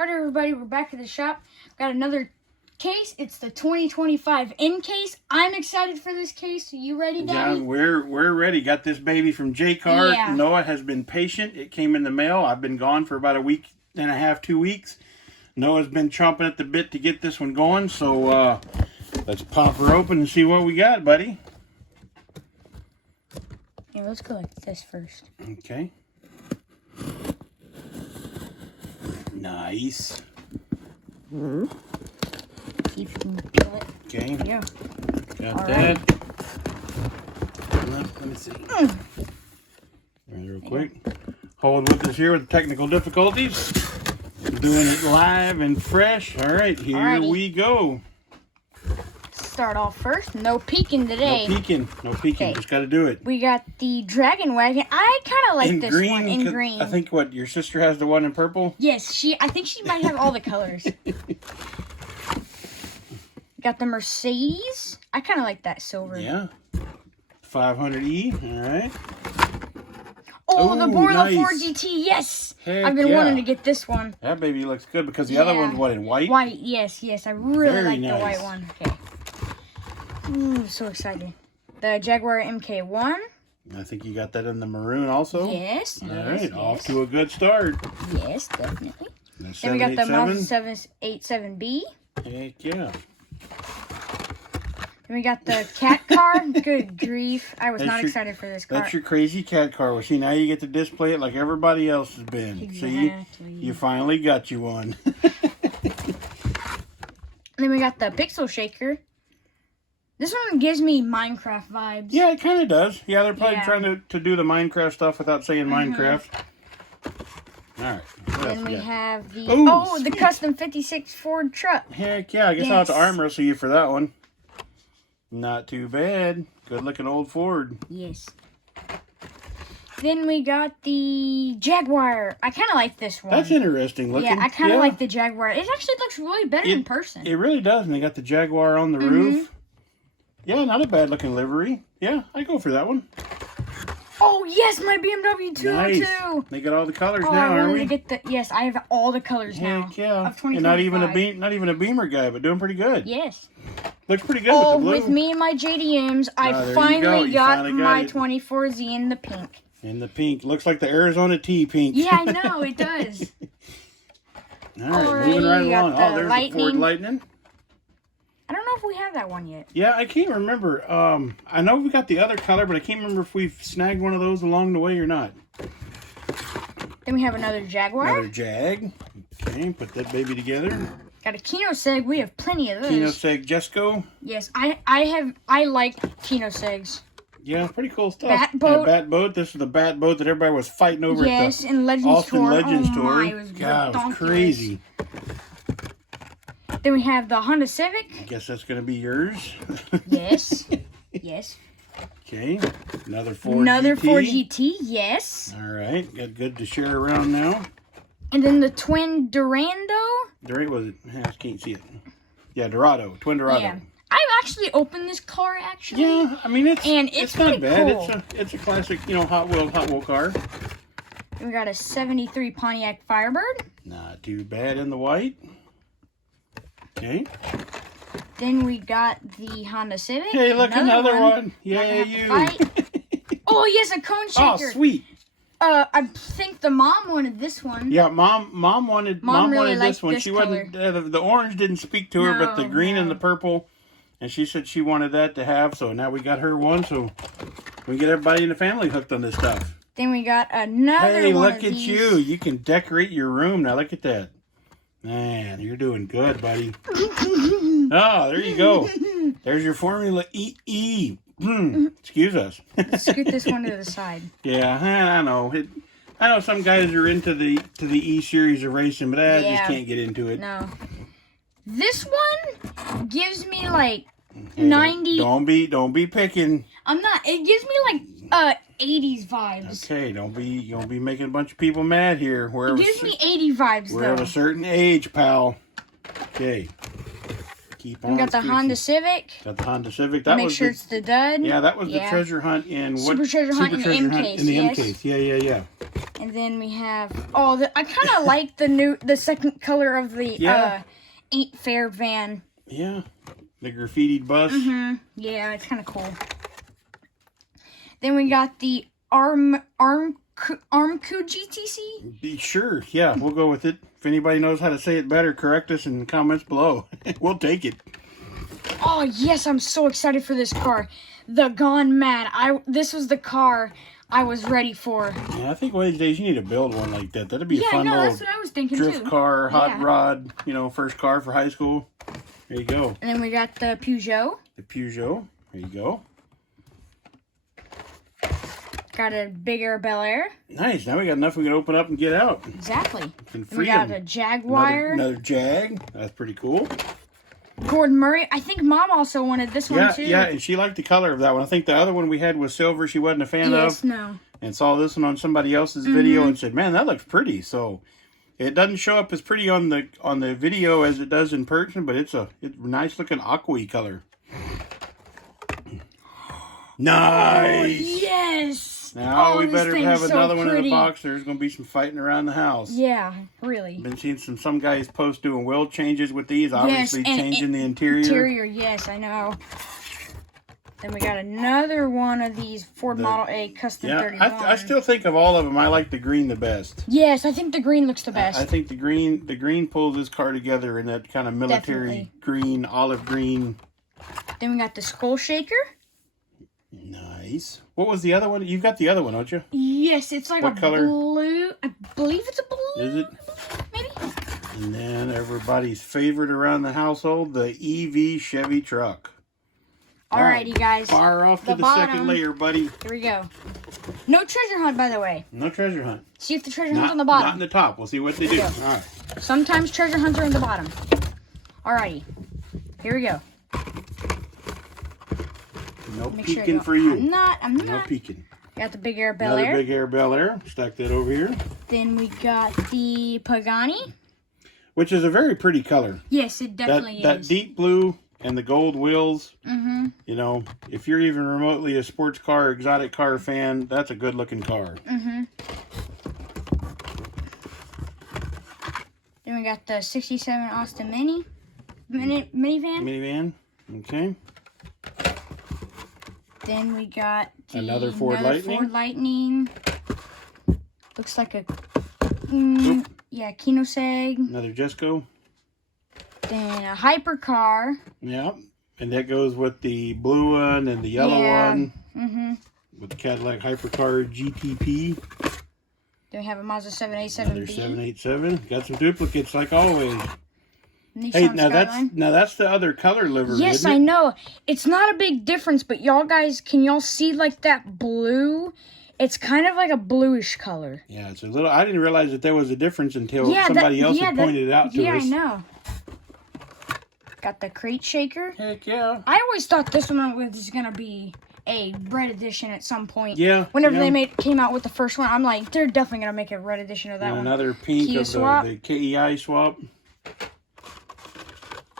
Alright, everybody, we're back at the shop. Got another case. It's the 2025 N case. I'm excited for this case. Are you ready, Daddy? Yeah, we're ready. Got this baby from Diecast. Yeah. Noah has been patient. It came in the mail. I've been gone for about a week and a half, 2 weeks. Noah's been chomping at the bit to get this one going. So let's pop her open and see what we got, buddy. Yeah, let's go like this first. Okay. Nice. See if you can peel it. Okay. Yeah. Got All that. right. Let me see. Real quick. Hold with us here with technical difficulties. Doing it live and fresh. All right, here Alrighty. we go. Start off first. No peeking today. No peeking. No peeking. Okay. Just got to do it. We got the Dragon Wagon. I kind of like In this green, one in green. I think what your sister has the one in purple. Yes, I think she might have all the colors. Got the Mercedes. I kind of like that silver. Yeah. 500E. All right. Oh, the Borla nice. 4 GT. Yes. Heck I've been yeah. wanting to get this one. That baby looks good because the other one's what, in white? White, yes. I really Very like nice. the white one. Okay. Ooh, so excited. The Jaguar MK1. I think you got that in the maroon also. Yes. All yes, right. yes. Off to a good start. Yes, definitely. The Then we got the Mazda 787. 787B. Heck yeah. Then we got the cat car. Good grief. I was not excited for this car. That's your crazy cat car. Well, see, now you get to display it like everybody else has been. Exactly. See, you finally got you one. Then we got the Pixel Shaker. This one gives me Minecraft vibes. Yeah, it kind of does. Yeah, they're probably Yeah. trying to do the Minecraft stuff without saying Minecraft. All right. What Then else we got? have the Oh, the custom 56 Ford truck. Heck yeah, I guess I'll have to Yes. arm wrestle you for that one. Not too bad. Good looking old Ford. Yes. Then we got the Jaguar. I kind of like this one. That's interesting looking. Yeah, I kind of like the Jaguar. It actually looks really better in person. It really does, and they got the Jaguar on the roof. Yeah, not a bad looking livery. Yeah, I go for that one. Oh yes, my BMW 202. Nice. They got all the colors Oh, now, I aren't wanted we? to get the yes. I have all the colors now. Heck yeah. Of And not even a 2025. not even a Beamer guy, but doing pretty good. Yes. Looks pretty good Oh, with the blue. with me and my JDMs, I there you go. finally You got finally got my it. 24Z in the pink. And the pink looks like the Arizona Tea pink. Yeah, I know it does. All right, Alrighty, moving right you got along. the Oh, there's the Ford Lightning. I don't know if we have that one yet. Yeah, I can't remember. I know we got the other color, but I can't remember if we've snagged one of those along the way or not. Then we have another Jaguar. Another Jag. Okay, put that baby together. Got a Kino Seg. We have plenty of those. Kino Seg Jesco. Yes, I like Kino Segs. Yeah, pretty cool stuff. Bat boat. And a bat boat. This is the bat boat that everybody was fighting over Yes, at in the Legends Austin Tour. Legends Oh Tour. my, it was God, it was redonkulous. crazy. Then we have the Honda Civic. I guess that's going to be yours. Yes. Yes. Okay, another Ford Another GT. Ford GT. Yes. All right, got good to share around now. And then the twin Durando. There was it. I can't see it. Yeah, Dorado, twin Dorado. Yeah. I've actually opened this car actually. Yeah, I mean it's It's not pretty bad. cool. It's a classic, Hot Wheel car. We got a 73 Pontiac Firebird. Not too bad in the white. Okay. Then we got the Honda Civic. Hey, look, another one. Yeah, you. Oh yes, a cone Oh, shaker. sweet. I think the mom wanted this one. Yeah, mom wanted Mom really this liked one. this She wasn't the orange didn't speak to her, but the No, green and no. the purple, and she said she wanted that to have. So now we got her one. So we get everybody in the family hooked on this stuff. Then we got another Hey, one look of at these. you! You can decorate your room now. Look at that. Man, you're doing good, buddy. Oh, there you go. There's your Formula E. Excuse us. Scoot this one to the side. Yeah, I know. I know some guys are into the E series of racing, but I just can't get into it. No. This one gives me like 90. Don't be picking. I'm not. It gives me like 80s vibes. Okay, don't be making a bunch of people mad here. It gives me 80 vibes We're of though. a certain age, pal. Okay. Keep on. We got the scooching. Honda Civic. Got the Honda Civic. That Make was sure the, it's the dud. yeah, that was the treasure hunt in what? Super treasure hunt in the M case. In the M Yes. case. Yeah. And then we have, I kind of like the second color of the Ain't Fair van. Yeah, the graffitied bus. Yeah, it's kind of cool. Then we got the Armco GTC. Sure, yeah, we'll go with it. If anybody knows how to say it better, correct us in the comments below. We'll take it. Oh yes, I'm so excited for this car. The Gone Mad. This was the car I was ready for. Yeah, I think one of these days you need to build one like that. That'd be a fun little that's what I was thinking drift too. car, hot rod, first car for high school. There you go. And then we got the Peugeot. The Peugeot. There you go. Got a bigger Bel Air. Nice. Now we got enough we can open up and get out. Exactly. And We got a Jaguar. Another Jag. That's pretty cool. Gordon Murray. I think Mom also wanted this one too. Yeah, and she liked the color of that one. I think the other one we had was silver. She wasn't a fan of. Yes, no. And saw this one on somebody else's video and said, "Man, that looks pretty." So it doesn't show up as pretty on the video as it does in person, but it's a nice looking aqua color. Nice. Oh, yes. Now we better have another one in pretty. the box. There's going to be some fighting around the house. Yeah, really. Been seeing some guys post doing wheel changes with these. Obviously changing the interior. Interior, yes, I know. Then we got another one of these Ford Model A Custom 31. I still think of all of them, I like the green the best. Yes, I think the green looks the best. I think the green pulls this car together in that kind of military green, olive green. Then we got the Skull Shaker. Nice. What was the other one? You've got the other one, don't you? Yes, it's like what color? Blue. I believe it's a blue. Is it? Maybe. And then everybody's favorite around the household, the EV Chevy truck. Alrighty, guys. Fire off to the second layer, buddy. Here we go. No treasure hunt, by the way. No treasure hunt. See if the treasure hunt's on the bottom. Not in the top. We'll see what they do. All right. Sometimes treasure hunts are in the bottom. Alrighty. Here we go. No peeking for you. I'm not. No peeking. Got the Big Air Bel Air. Another Big Air Bel Air. Stack that over here. Then we got the Pagani. Which is a very pretty color. Yes, it definitely is. That deep blue and the gold wheels. You know, if you're even remotely a sports car, exotic car fan, that's a good looking car. Then we got the 67 Austin minivan. Minivan. Okay. Then we got another Ford Lightning. Looks like a Kinoseg. Another Jesco. Then a hypercar. Yeah, and that goes with the blue one and the yellow one. With the Cadillac Hypercar GTP. Then we have a Mazda 787B. Another 787. Got some duplicates like always. Nissan Hey, Skyline. that's the other color livery. Yes, isn't it? I know. It's not a big difference, but y'all guys, can y'all see like that blue? It's kind of like a bluish color. Yeah, it's a little. I didn't realize that there was a difference until somebody else had pointed it out to us. Yeah, I know. Got the crate shaker. Heck yeah. I always thought this one was gonna be a red edition at some point. Yeah. Whenever they came out with the first one, I'm like, they're definitely gonna make a red edition of that one. Another pink Kia of swap. the KEI swap.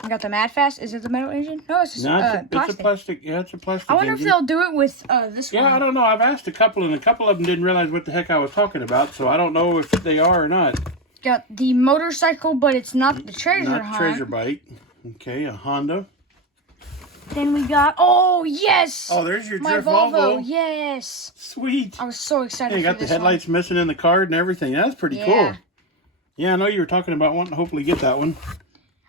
I got the Mad Fast. Is it the metal engine? No, it's just plastic. It's a plastic. Yeah, it's a plastic. I wonder engine. if they'll do it with this one. Yeah, I don't know. I've asked a couple, and a couple of them didn't realize what the heck I was talking about, so I don't know if they are or not. Got the motorcycle, but it's not the treasure hunt. Not treasure bite. Okay, a Honda. Then we got, oh, yes! Oh, there's your my drift Volvo. Yes! Sweet. I was so excited Yeah, you for got this the headlights missing in the card and everything. That's pretty cool. Yeah, I know you were talking about wanting to hopefully get that one.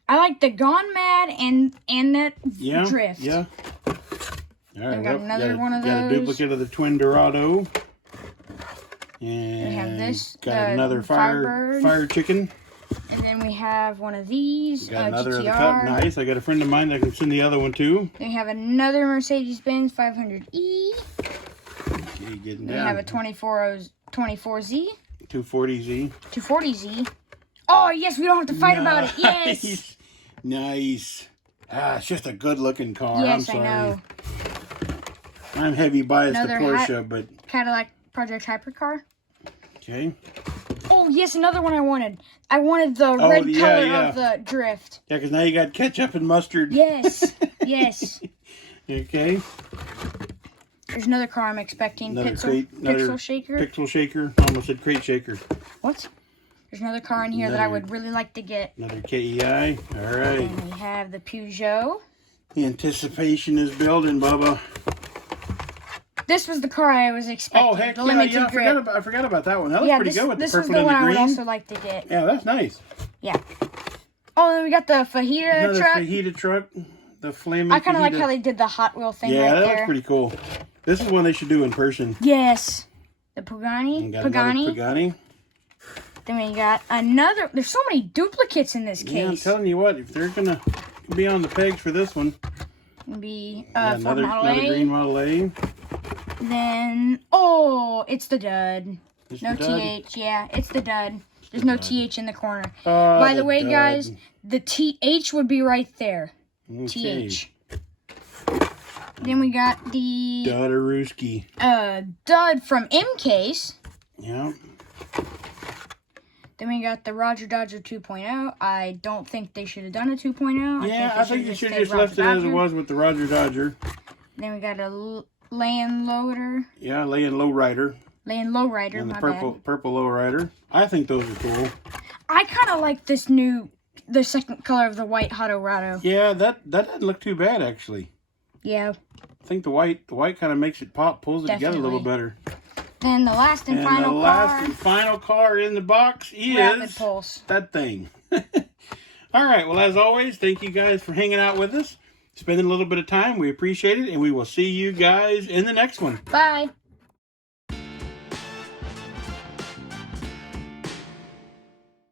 I like the Gone Mad and that drift. Yeah. All right, we got another one of got a those. duplicate of the Twin Dorado. And we have this. Got another fire chicken. And then we have one of these. Got another of the cup. GTR. Nice. I got a friend of mine that can send the other one too. Then we have another Mercedes-Benz 500E. Okay, getting We down. have a 24Z. 240Z. 240Z. Oh, yes, we don't have to fight about it. Yes. Nice. Ah, it's just a good looking car. Yes, I'm sorry. I know. I'm heavy biased to Another Porsche, but... Cadillac Project Hypercar. Okay. Oh, yes, another one I wanted. I wanted the red color of the drift. Yeah, because now you got ketchup and mustard. Yes. Yes. Okay. There's another car I'm expecting. Another Pixel Shaker. Pixel shaker. Almost said crate shaker. What? There's another car in here that I would really like to get. Another KEI. All right. And we have the Peugeot. The anticipation is building, Bubba. This was the car I was expecting. Oh, heck the yeah, limited grip. I forgot about that one. That was pretty good with the this purple was the and one the I would green. also like to get. Yeah, that's nice. Yeah. Oh, and we got the fajita Another truck. fajita truck. The flaming I kind of like fajita. how they did the Hot Wheel thing Yeah, right that there. looks pretty cool. This is one they should do in person. Yes. The Pagani. And got another Pagani. Then we got another. There's so many duplicates in this case. Yeah, I'm telling you what, if they're gonna be on the pegs for this one. Be Yeah, for Model another A. green Model A. Then it's the dud. It's No the dud. TH. Yeah, it's the dud. There's no TH in the corner. Oh, By the way, dud. guys, the TH would be right there. Okay. TH. Then we got the Dudarooski. dud from M-Case. Yeah. Then we got the Roger Dodger 2.0. I don't think they should have done a 2.0. Yeah, I think you should have stayed just left it Roger as it Dodger. was with the Roger Dodger. Then we got a Land Loader. Yeah, laying lowrider. Land Lowrider, And the my purple lowrider. I think those are cool. bad. I kind of like this the second color of the white Hot Rado. Yeah, that doesn't look too bad actually. Yeah. I think the white kind of makes it pop, pulls it together a little better. Then the last and final the last and final car in the box is Rapid Pulse. that thing. All right, well, as always, thank you guys for hanging out with us, spending a little bit of time. We appreciate it, and we will see you guys in the next one. Bye.